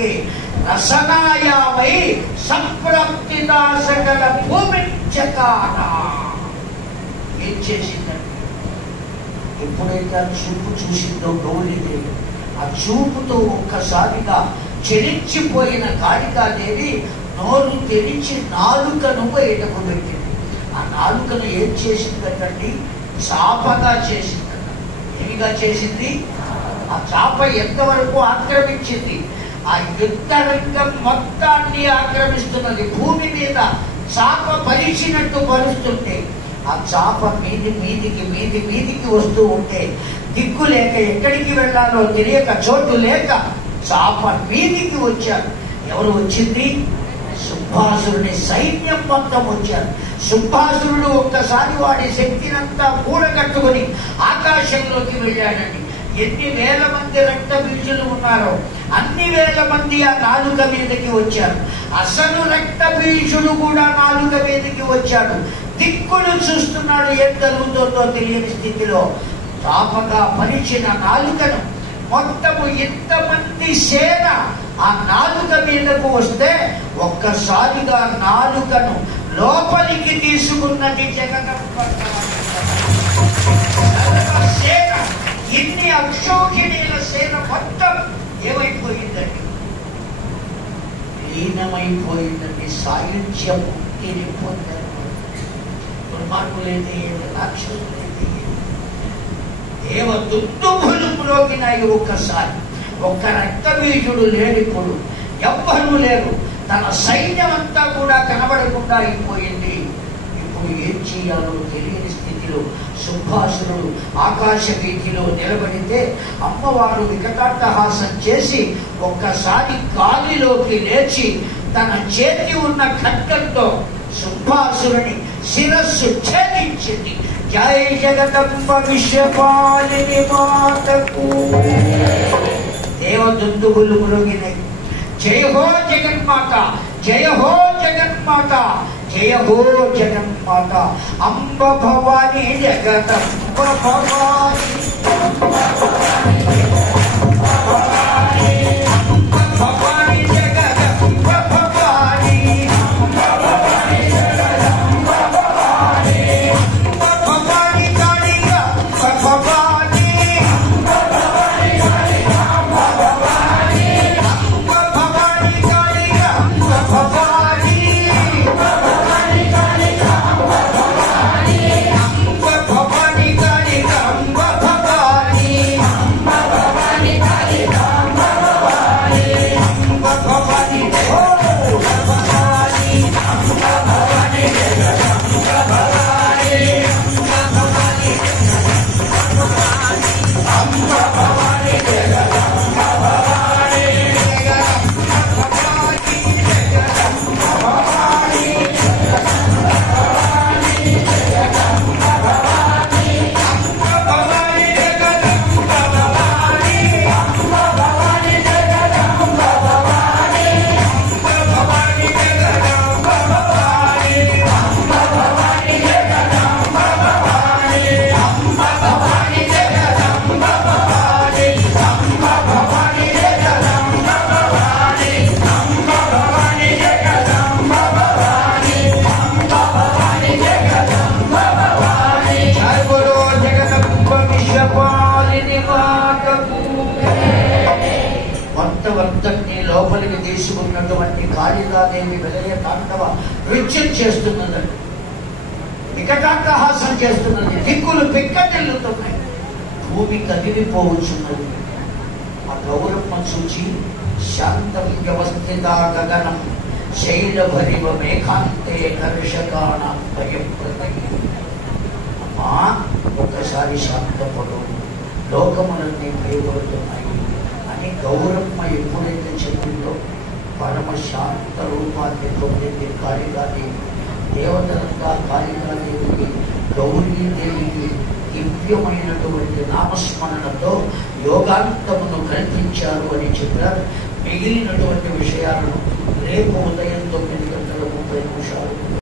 వాక్యే రసనాయామై సంప్రాప్తిదా సకల భూమించకాన. ఏం చేసిందండి? ఎప్పుడైతే ఆ చూపు చూసిందో గౌరీదేవి, ఆ చూపుతో ఒక్కసారిగా చెలించిపోయిన కాళికాదేవి నోరు తెరిచి నాలుకను బయటకు పెట్టింది. ఆ నాలుకను ఏం చేసిందండి? చాపగా చేసిందట. ఏమిగా చేసింది? ఆ చాప ఎంతవరకు ఆక్రమించింది? ఆ యుద్ధ రంగం మొత్తాన్ని ఆక్రమిస్తున్నది. భూమి మీద చాప పరిచినట్టు పరుస్తుంటే ఆ చాప మీదికి వస్తూ ఉంటే దిక్కు లేక ఎక్కడికి వెళ్ళాలో తెలియక చోటు లేక చాప మీదికి వచ్చారు. ఎవరు వచ్చింది? శుంభాసురుని సైన్యం మొత్తం వచ్చారు. శుంభాసురుడు ఒక్కసారి వాడి శక్తినంతా కూడగట్టుకుని ఆకాశంలోకి వెళ్ళాడండి. ఎన్ని వేల మంది రక్త బీజులు ఉన్నారో అన్ని వేల మంది ఆ నాలుక మీదకి వచ్చారు. అసలు రక్త బీజుడు కూడా నాలుక మీదకి వచ్చాడు. దిక్కులు చూస్తున్నాడు, ఏం జరుగుతుందో తెలియని స్థితిలో. చాపగా పరిచిన నాలుకను మొత్తము ఇంతమంది సేన ఆ నాలుక మీదకు వస్తే ఒక్కసారిగా నాలుకను లోపలికి తీసుకున్నది జగదంబ సేన. ఇన్ని అక్షోహిణీల సేన మొత్తం ఏమైపోయిందండి? లీనమైపోయిందండి. సాయుధ్యం ముక్తిని పొందారు. దుర్మార్గులైతే రాక్షసులైతే దేవ దుందుభులు మ్రోగినాయి. ఒక్కసారి ఒక్క రక్తబీజుడు లేనిప్పుడు ఎవ్వరూ లేరు. తన సైన్యం అంతా కూడా కనబడకుండా అయిపోయింది. ఇప్పుడు ఏం చేయాలో తెలియని స్థితిలో శుంభాసురుడు ఆకాశ వీధిలో నిలబడితే అమ్మవారు వికటాట్టహాసం చేసి ఒక్కసారి గాలిలోకి లేచి తన చేతి ఉన్న ఖడ్గంతో శుంభాసురుని శిరస్సు ఛేదించింది. జై జగదంబ విశ్వపాలిని మాతకు. దేవదుందుబులు మ్రోగినాయి. జయ హో జగన్మాత, జయ హో జగన్మాత, జయ హో జగన్మాత. అంబ భవాని జగదంబ భవాని, భవాని జగదంబ భవాని, భవాని కాళికా భవాని, భవాని కాళికా భవాని, భవాని కాళికా భవాని, భవాని కాళికా భవాని, భవాని కాళికా భవాని, భవాని ఓ భవాని, భవాని జగదంబ భవాని, భవాని భవాని జగదంబ భవాని, భవాని జగదంబ భవాని, భవాని జగదంబ భవాని, భవాని జగదంబ భవాని, భవాని జగదంబ భవాని, భవాని జగదంబ భవాని, భవాని జగదంబ భవాని, భవాని జగదంబ భవాని, భవాని జగదంబ భవాని. జై బోలో జగదంబ విశ్వపాలిని మాతకు. వర్తవర్తన్ని లోపలికి తీసుకున్నటువంటి కాళికాదేవి విలయ తాండవ నృత్యం చేస్తున్నదండి. వికటాట్టహాసం చేస్తున్నది. దిక్కులు పిక్కటిల్లుతున్నాయి. భూమి కదిలిపోవచ్చున్నది. ఆ గౌరమ్మ చూచి శాంతం వ్యవస్థిత గగనం శైలభరివ మేఘాంతే కర్షకాణ భయం ప్రతయ. అమ్మా, ఒక్కసారి శాంతపడు, లోకములన్నీ భయపడుతున్నాయి అని గౌరమ్మ ఎప్పుడైతే చెప్పిందో పరమ శాంత రూపాన్ని పొందింది కాళికాదేవి. దేవతలంగా కాళికాదేవికి, గౌరీదేవికి దివ్యమైనటువంటి నామస్మరణతో యోగాంతమును కల్పించారు అని చెప్పారు. మిగిలినటువంటి విషయాలను రేపు ఉదయం 9 గంటల 30 నిమిషాలు